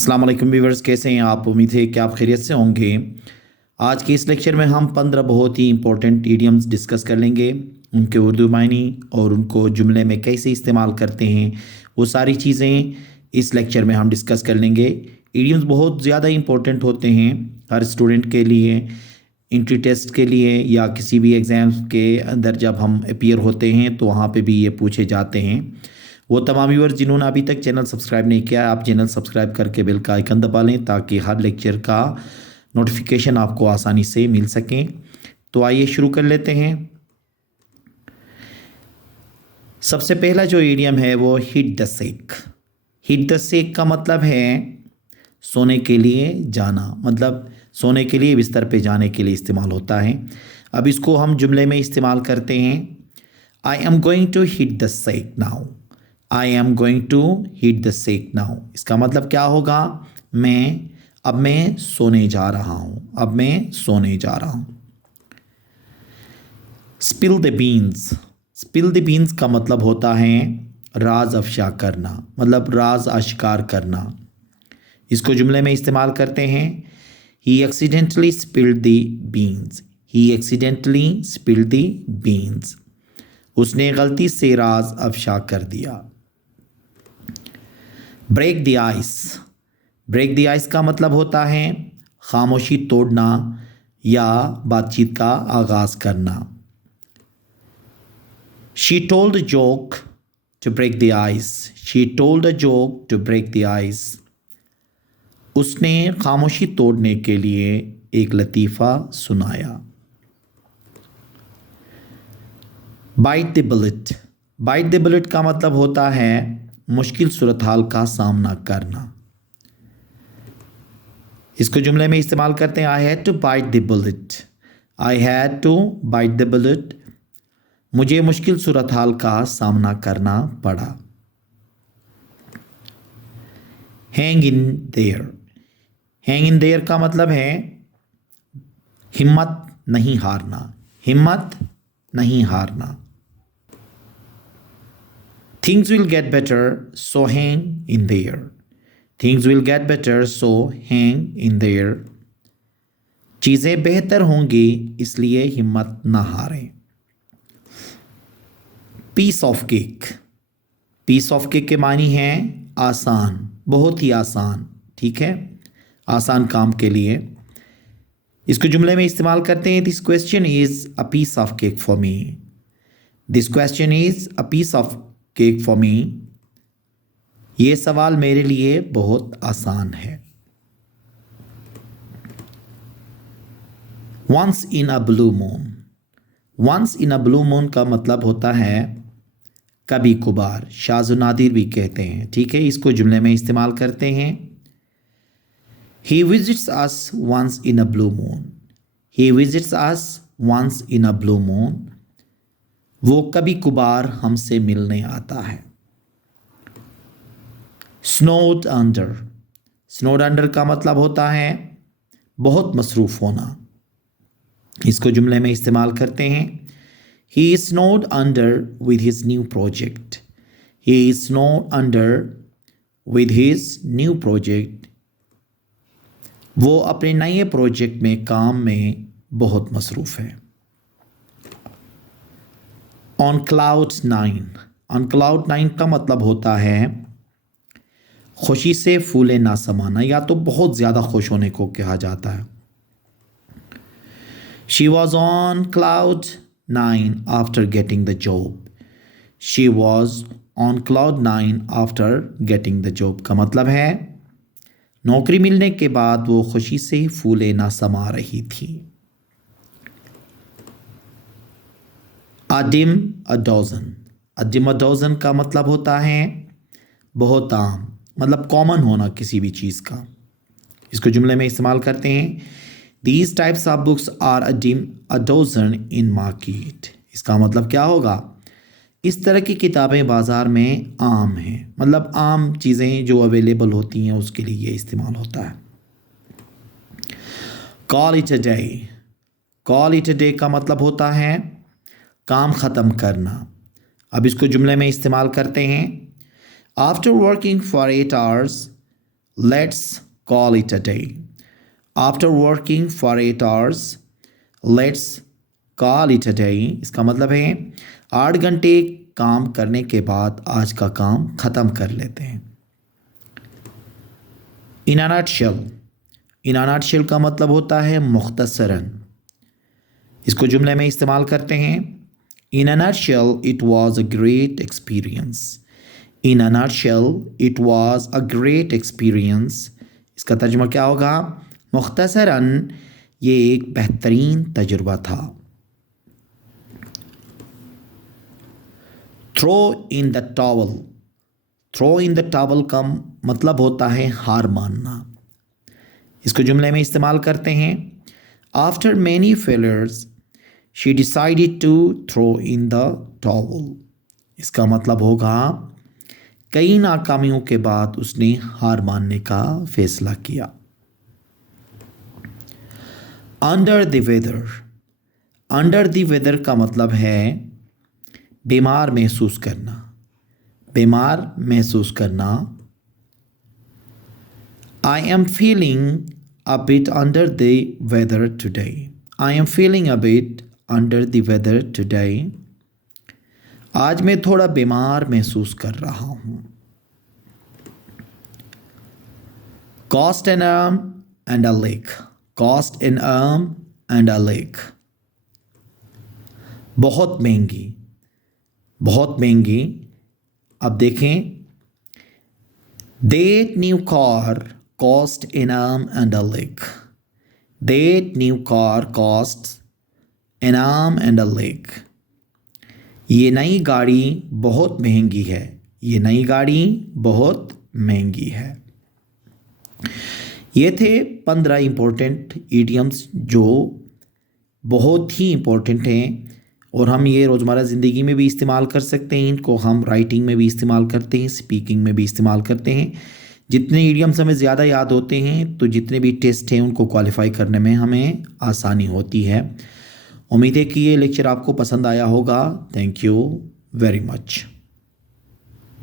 अस्सलाम वालेकुम व्यूअर्स, कैसे हैं आप? उम्मीद है कि आप खैरियत से होंगे। आज के इस लेक्चर में हम 15 बहुत ही इंपॉर्टेंट इडियम्स डिस्कस कर लेंगे, उनके उर्दू मायने और उनको जुमले में कैसे इस्तेमाल करते हैं, वो सारी चीज़ें इस लेक्चर में हम डिस्कस कर लेंगे। इडियम्स बहुत ज़्यादा इंपॉर्टेंट होते हैं हर स्टूडेंट के लिए, इंट्री टेस्ट के लिए या किसी भी एग्ज़ाम के अंदर जब हम अपीयर होते हैं तो वहाँ पे भी ये पूछे जाते हैं। वो तमाम व्यूअर्स जिन्होंने अभी तक चैनल सब्सक्राइब नहीं किया, आप चैनल सब्सक्राइब करके बेल का आइकन दबा लें ताकि हर लेक्चर का नोटिफिकेशन आपको आसानी से मिल सकें। तो आइए शुरू कर लेते हैं। सबसे पहला जो इडियम है वो hit the sec. Hit the सेक का मतलब है सोने के लिए जाना, मतलब सोने के लिए बिस्तर पे जाने के लिए इस्तेमाल होता है। अब इसको हम जुमले में इस्तेमाल करते हैं। I am going to hit the sack now. I am going to hit the sack now, इसका मतलब क्या होगा? अब मैं सोने जा रहा हूँ, अब मैं सोने जा रहा हूँ। Spill the beans. Spill the beans का मतलब होता है राज अफशा करना, मतलब राज आश्कार करना। इसको जुमले में इस्तेमाल करते हैं। He accidentally spilled the beans. He accidentally spilled the beans, उसने गलती से राज अफशा कर दिया। Break the ice. Break the ice का मतलब होता है खामोशी तोड़ना या बातचीत का आगाज करना। She told a joke to break the ice. She told a joke to break the ice, उसने खामोशी तोड़ने के लिए एक लतीफ़ा सुनाया। Bite the bullet. Bite the bullet का मतलब होता है मुश्किल सूरत हाल का सामना करना। इसको जुमले में इस्तेमाल करते हैं। I had to bite the bullet. I had to bite the bullet, मुझे मुश्किल सूरत हाल का सामना करना पड़ा। Hang in there. Hang in there का मतलब है हिम्मत नहीं हारना, हिम्मत नहीं हारना। Things will get better, so hang in there. Things will get better, so hang in there. चीज़ें बेहतर होंगी इसलिए हिम्मत ना हारें। Piece of cake. Piece of cake के मानी हैं आसान, बहुत ही आसान, ठीक है, आसान काम के लिए। इसको जुमले में इस्तेमाल करते हैं। This question is a piece of cake for me. This question is a piece of cake for me, ये सवाल मेरे लिए बहुत आसान है। Once in a blue moon. Once in a blue moon का मतलब होता है कभी कभार, शाज़ नादिर भी कहते हैं, ठीक है। इसको जुमले में इस्तेमाल करते हैं। He visits us once in a blue moon. He visits us once in a blue moon, वो कभी कभार हमसे मिलने आता है। स्नोड अंडर। स्नोड अंडर का मतलब होता है बहुत मसरूफ़ होना। इसको जुमले में इस्तेमाल करते हैं। He snowed under with his new project. He snowed under with his new project, वो अपने नए प्रोजेक्ट में काम में बहुत मसरूफ़ है। On cloud nine. On cloud nine का मतलब होता है खुशी से फूले ना समाना, या तो बहुत ज़्यादा खुश होने को कहा जाता है। She was on cloud nine after getting the job. She was on cloud nine after getting the job का मतलब है नौकरी मिलने के बाद वो खुशी से फूले ना समा रही थी। अडिम अ डोजन। अडिम अ डोजन का मतलब होता है बहुत आम, मतलब कॉमन होना किसी भी चीज़ का। इसको जुमले में इस्तेमाल करते हैं। These types of books are a dime a dozen in market. इसका मतलब क्या होगा? इस तरह की किताबें बाज़ार में आम हैं, मतलब आम चीज़ें जो अवेलेबल होती हैं उसके लिए ये इस्तेमाल होता है। Call it a day. Call it a day का मतलब होता है काम ख़त्म करना। अब इसको जुमले में इस्तेमाल करते हैं। After working for 8 hours, Let's call it a day. After working for 8 hours, let's call it a day. इसका मतलब है 8 घंटे काम करने के बाद आज का काम ख़त्म कर लेते हैं. In a nutshell. In a nutshell का मतलब होता है मुख्तसरन. इसको जुमले में इस्तेमाल करते हैं. In a nutshell, it was a great experience. In a nutshell, it was a great experience. इसका तर्जुमा क्या होगा? मुख्तसरन ये एक बेहतरीन तजुर्बा था. Throw in the towel. Throw in the towel का मतलब होता है हार मानना. इसको जुमले में इस्तेमाल करते हैं. After many failures, she decided to throw in the towel. इसका मतलब होगा कई नाकामियों के बाद उसने हार मानने का फैसला किया. Under the weather. Under the weather का मतलब है बीमार महसूस करना. बीमार महसूस करना. I am feeling a bit under the weather today. I am feeling a bit under the weather today. आज मैं थोड़ा बीमार महसूस कर रहा हूँ. Cost an arm and a leg. Cost an arm and a leg. बहुत महंगी. बहुत महंगी. अब देखें. That new car cost an arm and a leg. That new car costs an arm and a leg. ये नई गाड़ी बहुत महंगी है. ये नई गाड़ी बहुत महंगी है. ये थे 15 इम्पोर्टेंट ईडियम्स जो बहुत ही इम्पोर्टेंट हैं और हम ये रोज़मर्रा ज़िंदगी में भी इस्तेमाल कर सकते हैं. इनको हम राइटिंग में भी इस्तेमाल करते हैं, स्पीकिंग में भी इस्तेमाल करते हैं. जितने ईडियम्स हमें ज़्यादा याद होते हैं तो जितने भी टेस्ट हैं उनको क्वालिफाई करने में हमें आसानी होती है. उम्मीद है कि ये लेक्चर आपको पसंद आया होगा. Thank you very much.